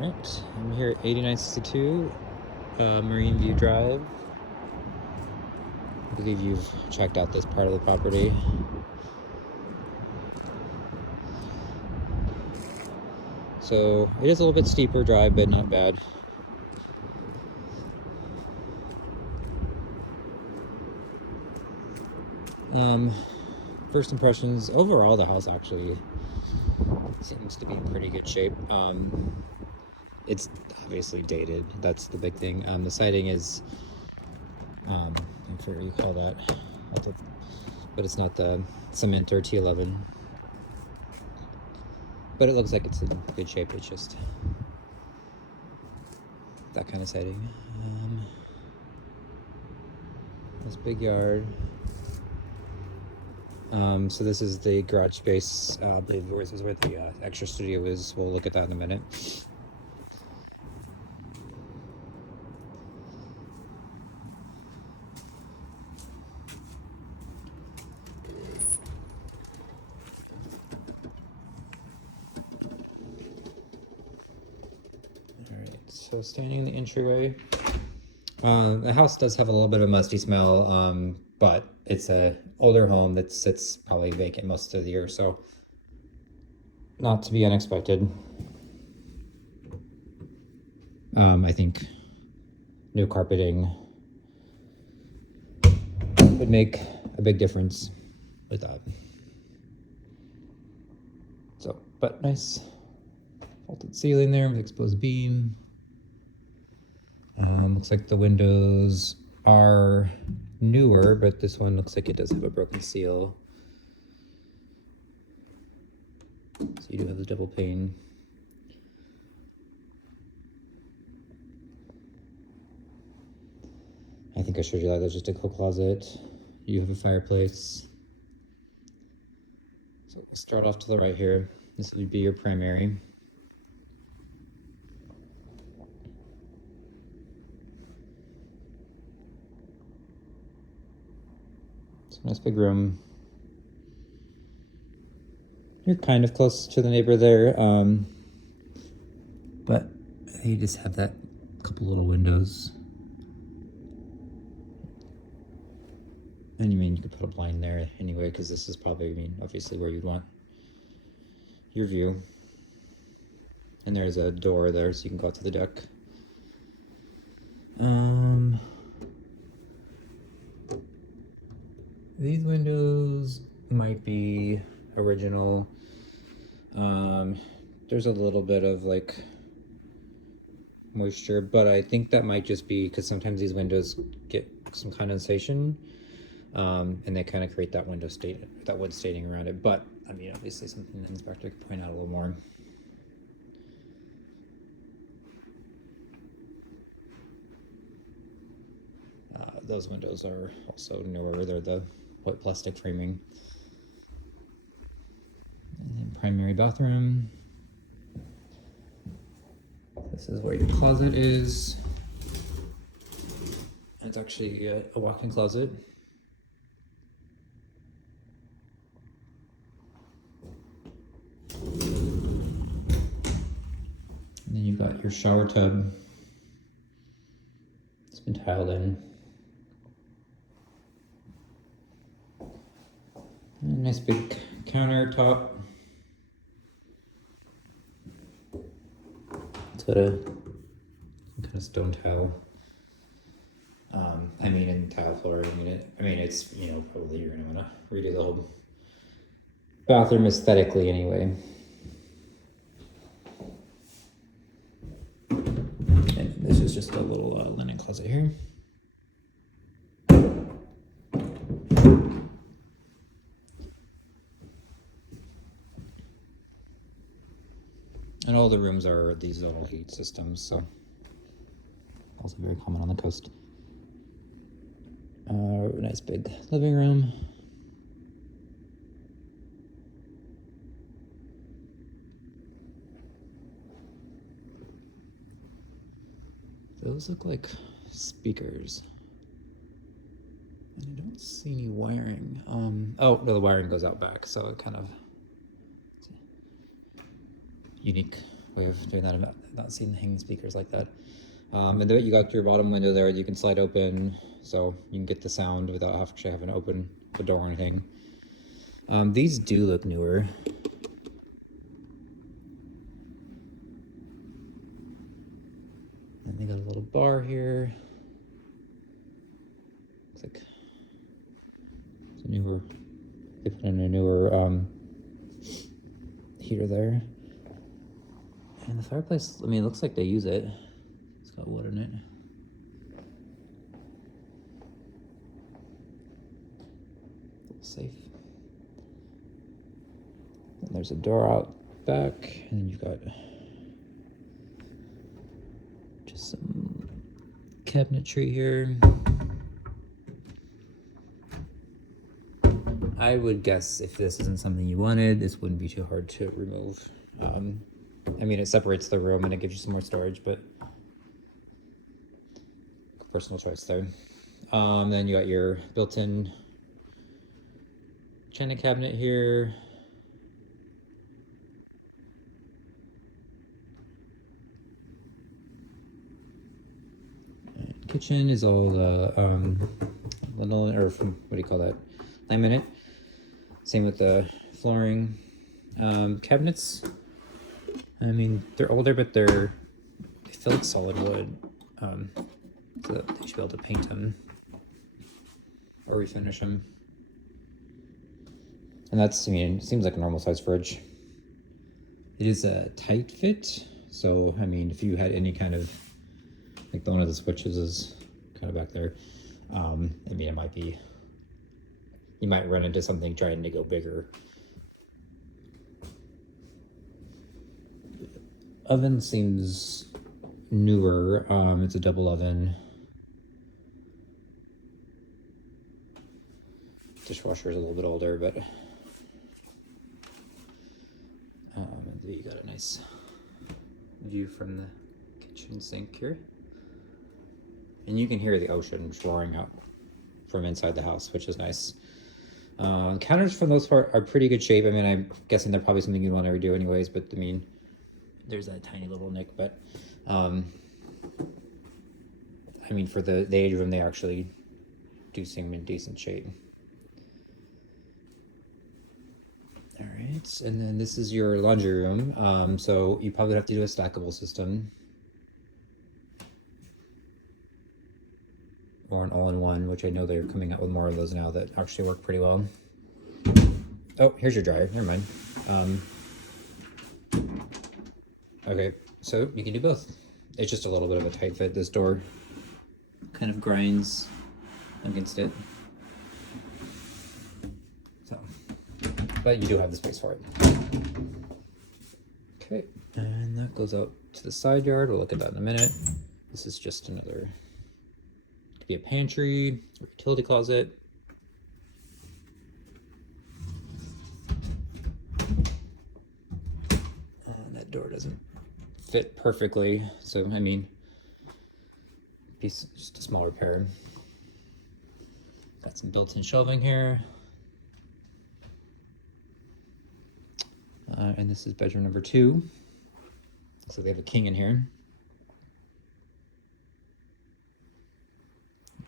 Alright, I'm here at 8962 Marine View Drive. I believe you've checked out this part of the property. So it is a little bit steeper drive, but not bad. First impressions, overall the house actually seems to be in pretty good shape. It's obviously dated, that's the big thing. The siding is, I forget what you call that, but it's not the cement or T11. But it looks like it's in good shape. It's just that kind of siding. This big yard. So this is the garage space. I believe this is where the extra studio is. We'll look at that in a minute. Alright, so standing in the entryway. The house does have a little bit of a musty smell, but it's an older home that sits probably vacant most of the year, so not to be unexpected. I think new carpeting would make a big difference with that. So, but nice vaulted ceiling there with exposed beam. Looks like the windows are newer, but this one looks like it does have a broken seal. So you do have the double pane. I think I showed you that. There's just a coat closet. You have a fireplace. So we'll start off to the right here. This would be your primary. It's a nice big room. You're kind of close to the neighbor there, but you just have that couple little windows. And you could put a blind there anyway, because this is probably, obviously where you'd want your view. And there's a door there, so you can go out to the deck. These windows might be original. There's a little bit of like moisture, but I think that might just be because sometimes these windows get some condensation, and they kind of create that wood staining around it. But obviously something the inspector could point out a little more. Those windows are also newer. They're the white plastic framing. And then primary bathroom. This is where your closet is. It's actually a walk-in closet. And then you've got your shower tub. It's been tiled in. And a nice big countertop. It's got a kind of stone tile. And tile floor. It's probably you're gonna want to redo the whole bathroom aesthetically anyway. And this is just a little linen closet here. And all the rooms are these little heat systems, so also very common on the coast. Nice big living room. Those look like speakers. And I don't see any wiring. Oh, no, the wiring goes out back, so it kind of unique way of doing that. I've not seen hanging speakers like that. And then you got your bottom window there that you can slide open, so you can get the sound without actually having to open the door or anything. These do look newer. And they got a little bar here. Looks like it's a newer. They put in a newer heater there. And the fireplace, I mean, it looks like they use it. It's got wood in it. Safe. And there's a door out back, and then you've got just some cabinetry here. I would guess if this isn't something you wanted, this wouldn't be too hard to remove. I mean, it separates the room and it gives you some more storage, but personal choice there. Then you got your built-in china cabinet here. And kitchen is all linoleum, or from, what do you call that? Laminate. Same with the flooring. Cabinets, I mean, they're older, but they feel like solid wood. So that they should be able to paint them or refinish them. And that's, I mean, it seems like a normal size fridge. It is a tight fit, so I mean, if you had any kind of, like one of the switches is kind of back there. I mean, it might be, you might run into something trying to go bigger. Oven seems newer. It's a double oven. Dishwasher is a little bit older, but you got a nice view from the kitchen sink here. And you can hear the ocean roaring out from inside the house, which is nice. Counters for the most part are pretty good shape. I mean, I'm guessing they're probably something you'd want to redo anyways, but I mean, there's that tiny little nick, but I mean, for the age of them, they actually do seem in decent shape. All right, and then this is your laundry room. So you probably have to do a stackable system or an all-in-one, which I know they're coming out with more of those now that actually work pretty well. Oh, here's your dryer. Never mind. Okay, so you can do both. It's just a little bit of a tight fit. This door kind of grinds against it. So, but you do have the space for it. Okay, and that goes out to the side yard. We'll look at that in a minute. This is just another, could be a pantry or utility closet. That door doesn't fit perfectly, so I mean, just a small repair. Got some built-in shelving here. And this is bedroom number 2. So they have a king in here.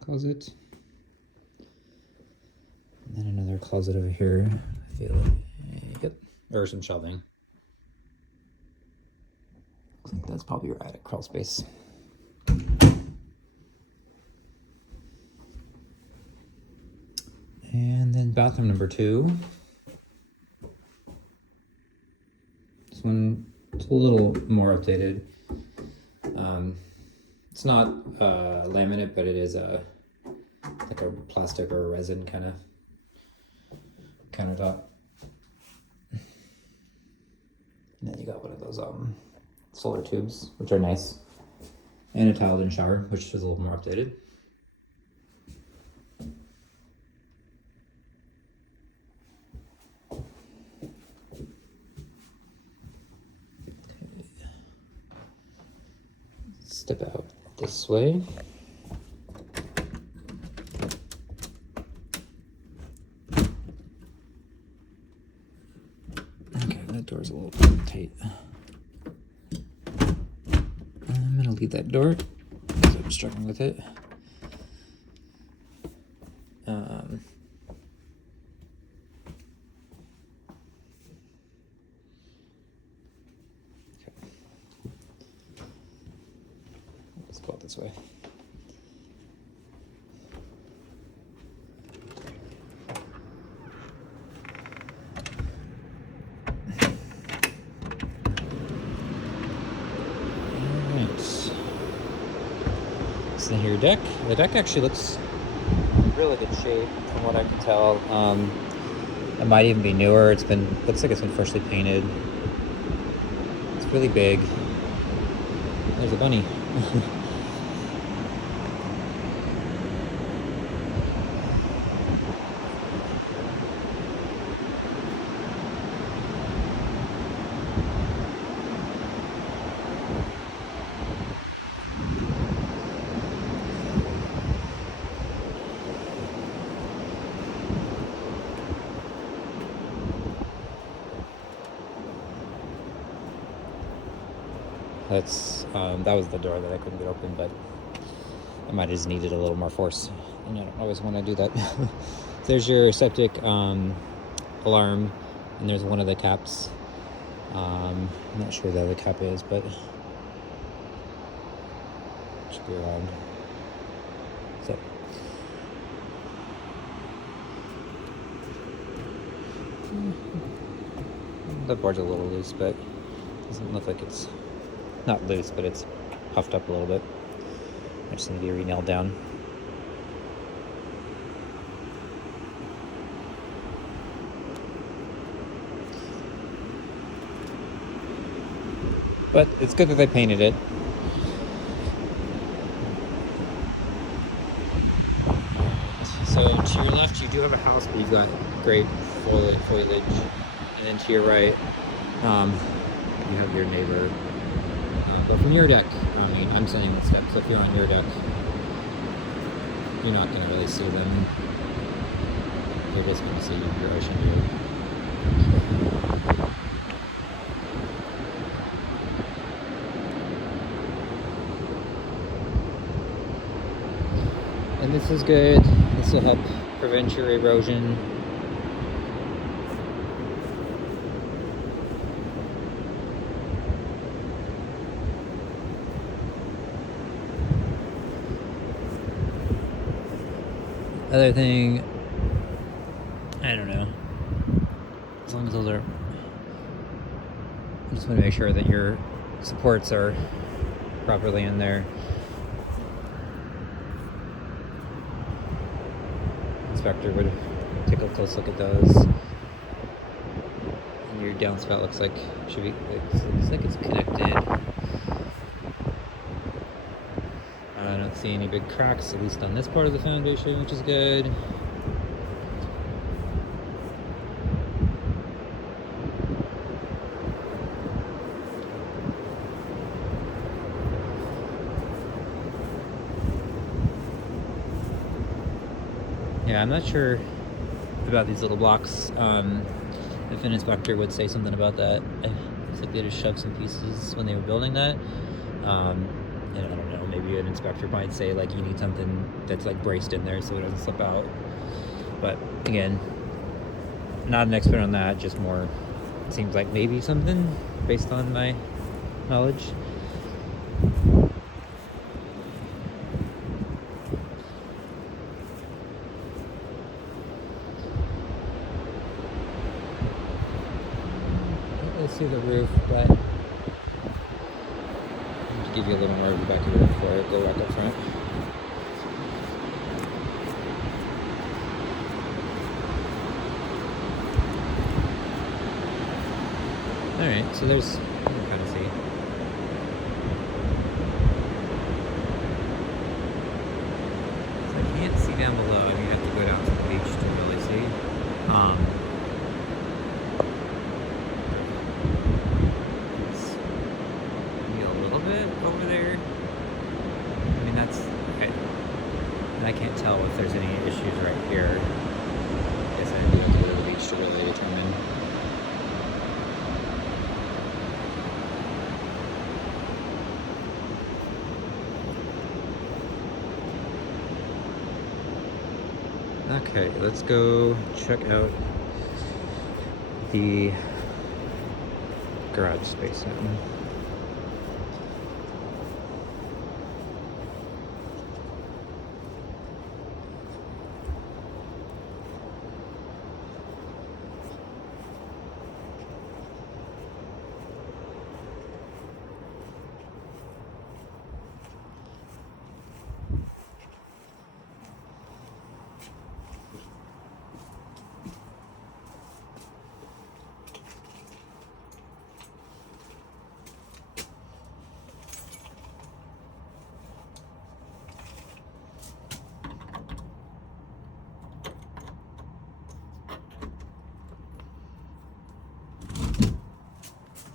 Closet. And then another closet over here. I feel like, yep, or some shelving. I think that's probably your attic crawl space. And then bathroom number 2. This one, it's a little more updated. It's not laminate, but it is like a plastic or a resin kind of countertop. And then you got one of those solar tubes, which are nice, and a tiled-in shower, which is a little more updated. Step out this way. Okay, that door's a little tight. leave that door because I'm struggling with it. Let's go out this way. In here deck. The deck actually looks really good shape from what I can tell. It might even be newer. Looks like it's been freshly painted. It's really big. There's a bunny. That was the door that I couldn't get open, but I might have just needed a little more force, and I don't always want to do that. There's your septic alarm, and there's one of the caps. I'm not sure where the other cap is, but it should be around. So the board's a little loose, but it doesn't look like it's not loose, but it's puffed up a little bit. I just need to be re-nailed down. But it's good that they painted it. So to your left, you do have a house, but you've got great foliage. And then to your right, you have your neighbor. But from your deck, I mean, I'm standing with steps. If you're on your deck, you're not going to really see them. You're just going to see your ocean view. And this is good. This will help prevent your erosion. Other thing, I don't know. As long as those are, I just want to make sure that your supports are properly in there. Inspector would take a close look at those. And your downspout looks like it's connected. I don't see any big cracks, at least on this part of the foundation, which is good. Yeah, I'm not sure about these little blocks. If an inspector would say something about that, it's like they just shoved some pieces when they were building that. And I don't know, maybe an inspector might say like you need something that's like braced in there so it doesn't slip out. But again, not an expert on that, just more, it seems like maybe something based on my knowledge. Let's see the roof, but give you a little more of the back of the room before I go back up front. Alright, so there's, you can kind of see. So I can't see down below, I mean, you have to go down to the beach to really see. Over there. I mean, I can't tell if there's any issues right here. I guess I have to go to the beach to really determine. Okay, let's go check out the garage space now.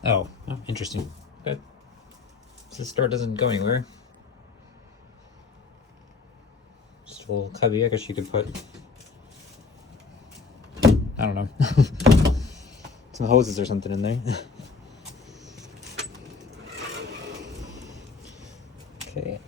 Oh, interesting. Okay. So this door doesn't go anywhere. Just a little cubby. I guess you could put, I don't know, some hoses or something in there. Okay.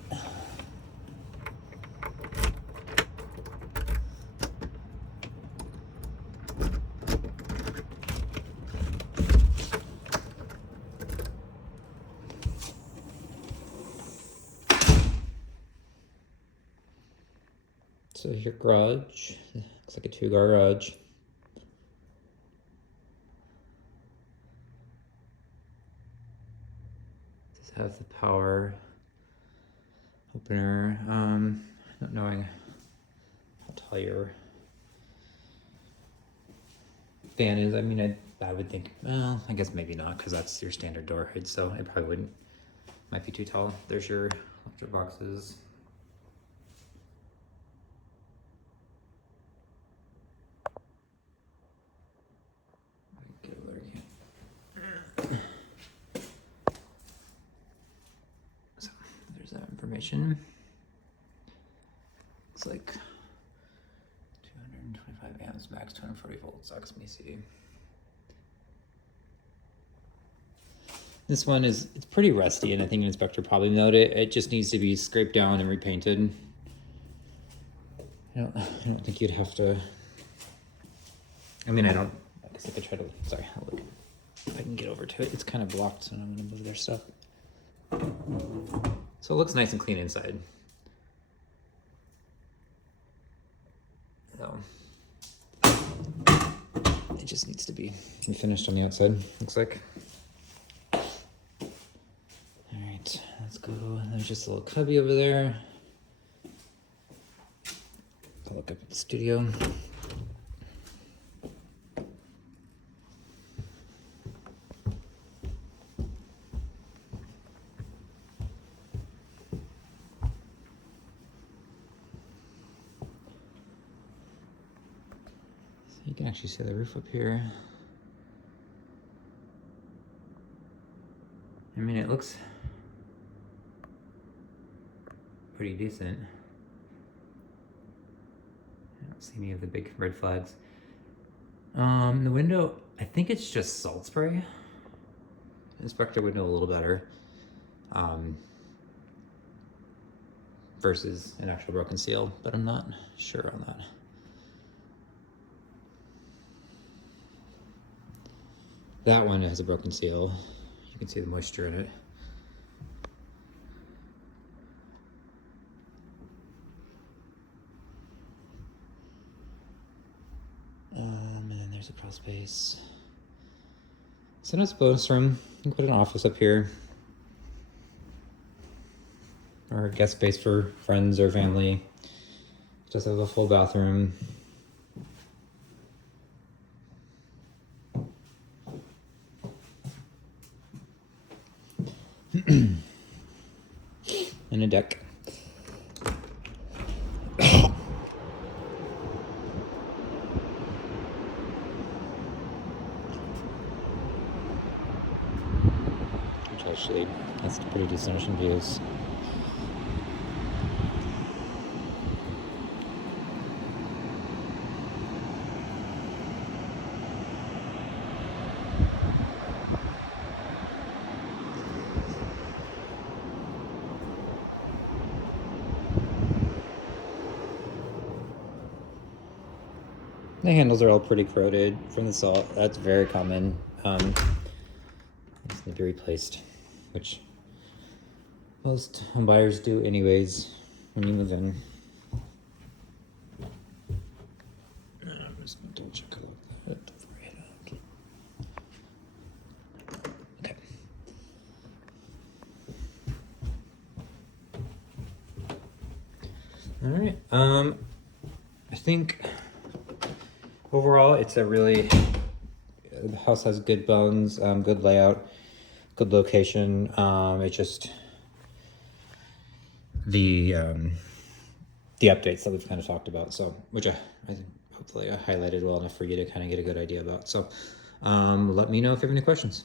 So your garage, looks like a two-car garage. This has the power opener. Not knowing how tall your fan is. I mean, I would think, well, I guess maybe not, because that's your standard door height, so it probably wouldn't, might be too tall. There's your electric boxes. So there's that information. It's like 225 amps max, 240 volts, XMC. This one is, it's pretty rusty, and I think an inspector probably noted it. It just needs to be scraped down and repainted. I don't think you'd have to. I mean, I guess I could try to. Sorry, I'll look. If I can get over to it, it's kind of blocked, so I'm gonna move their stuff. So it looks nice and clean inside. So it just needs to be finished on the outside. Looks like. All right, let's go. There's just a little cubby over there. I'll look up at the studio. You can actually see the roof up here. I mean, it looks pretty decent. I don't see any of the big red flags. The window, I think it's just salt spray. The inspector would know a little better. Versus an actual broken seal, but I'm not sure on that. That one has a broken seal. You can see the moisture in it. And then there's a crawl space. So nice bonus room. You can put an office up here. Or a guest space for friends or family. It does have a full bathroom. And a deck. Which actually has pretty decent ocean views. The handles are all pretty corroded from the salt. That's very common. These need to be replaced, which most home buyers do anyways when you move in. I'm just gonna double check that. Okay. All right. I think overall it's a really, the house has good bones, good layout, good location. It's just the updates that we've kind of talked about, so which I think hopefully I highlighted well enough for you to kind of get a good idea about. So let me know if you have any questions.